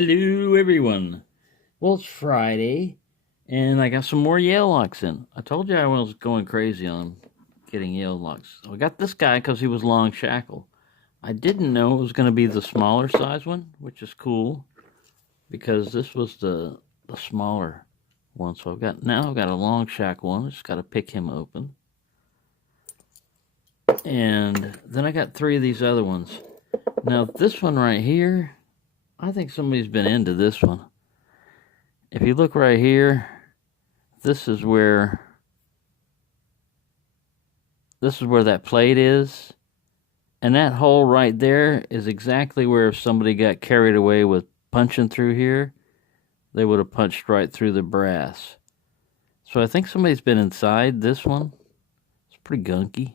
Hello, everyone. Well, it's Friday, and I got some more Yale locks in. I told you I was going crazy on getting Yale locks. So I got this guy because he was long shackle. I didn't know it was going to be the smaller size one, which is cool, because this was the smaller one. So I've got a long shackle one. I just got to pick him open. And then I got 3 of these other ones. Now, this one right here, I think somebody's been into this one. If you look right here, this is where that plate is. And that hole right there is exactly where if somebody got carried away with punching through here, they would have punched right through the brass. So I think somebody's been inside this one. It's pretty gunky.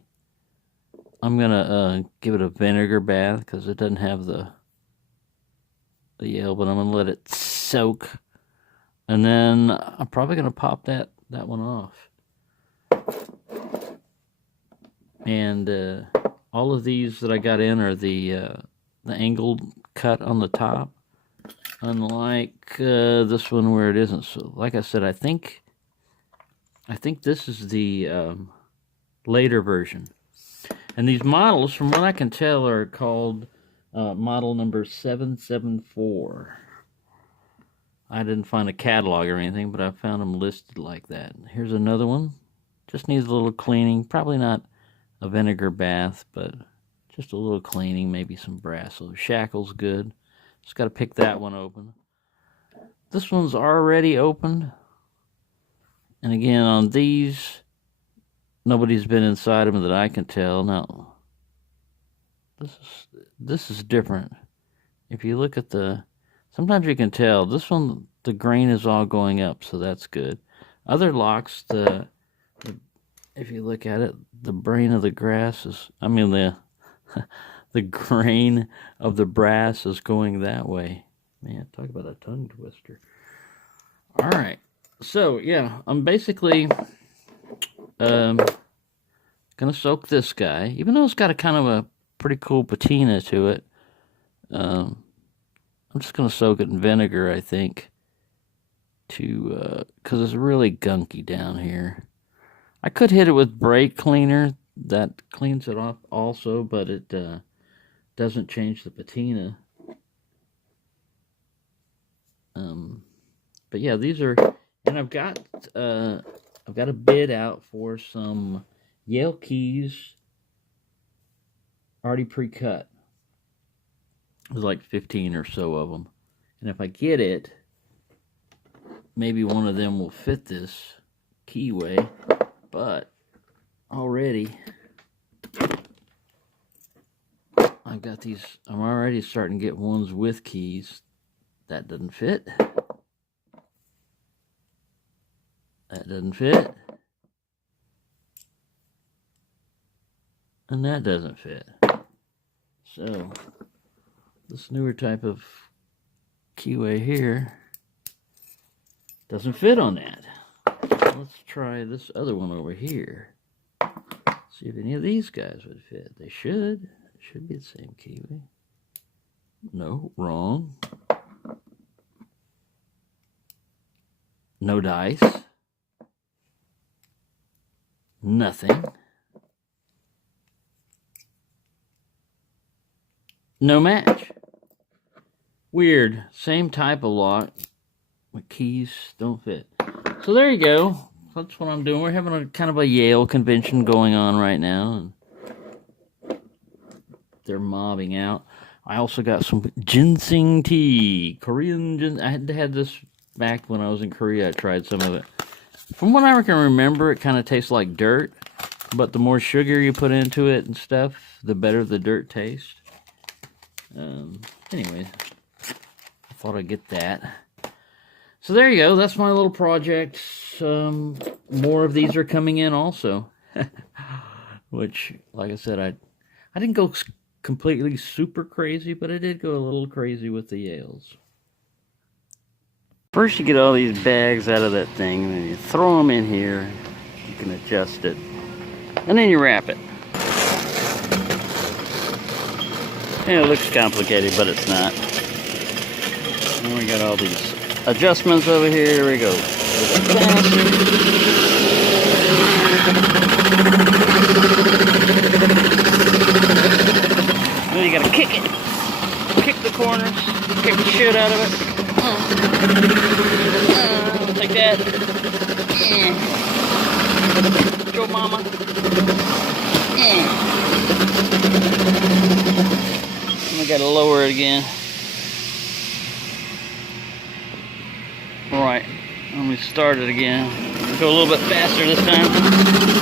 I'm going to give it a vinegar bath because it doesn't have the Yale, but I'm going to let it soak. And then I'm probably going to pop that one off. And all of these that I got in are the angled cut on the top. Unlike this one where it isn't. So like I said, I think this is the later version. And these models, from what I can tell, are called model number 774. I didn't find a catalog or anything, but I found them listed like that. Here's another one. Just needs a little cleaning. Probably not a vinegar bath, but just a little cleaning, maybe some brass. So the shackle's good. Just got to pick that one open. This one's already opened. And again, on these, nobody's been inside them that I can tell. Now, this is different. If you look at sometimes you can tell. This one, the grain is all going up, so that's good. Other locks, if you look at it, the brain of the grass is, the grain of the brass is going that way. Man, talk about a tongue twister. All right. So, yeah, I'm basically going to soak this guy, even though it's got a kind of a pretty cool patina to it. I'm just going to soak it in vinegar, I think, because it's really gunky down here. I could hit it with brake cleaner. That cleans it off also, but it doesn't change the patina. But yeah, these are, and I've got a bid out for some Yale keys already pre-cut. There's like 15 or so of them. And if I get it, maybe one of them will fit this keyway. But already, I've got these, I'm already starting to get ones with keys. That doesn't fit. That doesn't fit. And that doesn't fit. So, this newer type of keyway here doesn't fit on that. Let's try this other one over here. See if any of these guys would fit. They should. It should be the same keyway. No, wrong. No dice. Nothing. No match. Weird. Same type of lock. My keys don't fit. So there you go. That's what I'm doing. We're having a kind of a Yale convention going on right now. And they're mobbing out. I also got some ginseng tea. Korean ginseng. I had this back when I was in Korea. I tried some of it. From what I can remember, it kind of tastes like dirt. But the more sugar you put into it and stuff, the better the dirt tastes. Anyways, I thought I'd get that. So there you go. That's my little project. More of these are coming in also. Which, like I said, I didn't go completely super crazy, but I did go a little crazy with the Yales. First you get all these bags out of that thing, and then you throw them in here. You can adjust it. And then you wrap it. And it looks complicated, but it's not. And we got all these adjustments over here. Here we go. Then you gotta kick it. Kick the corners. Kick the shit out of it. Like that. Go, mama. And we gotta lower it again. Alright, let me start it again. Go a little bit faster this time.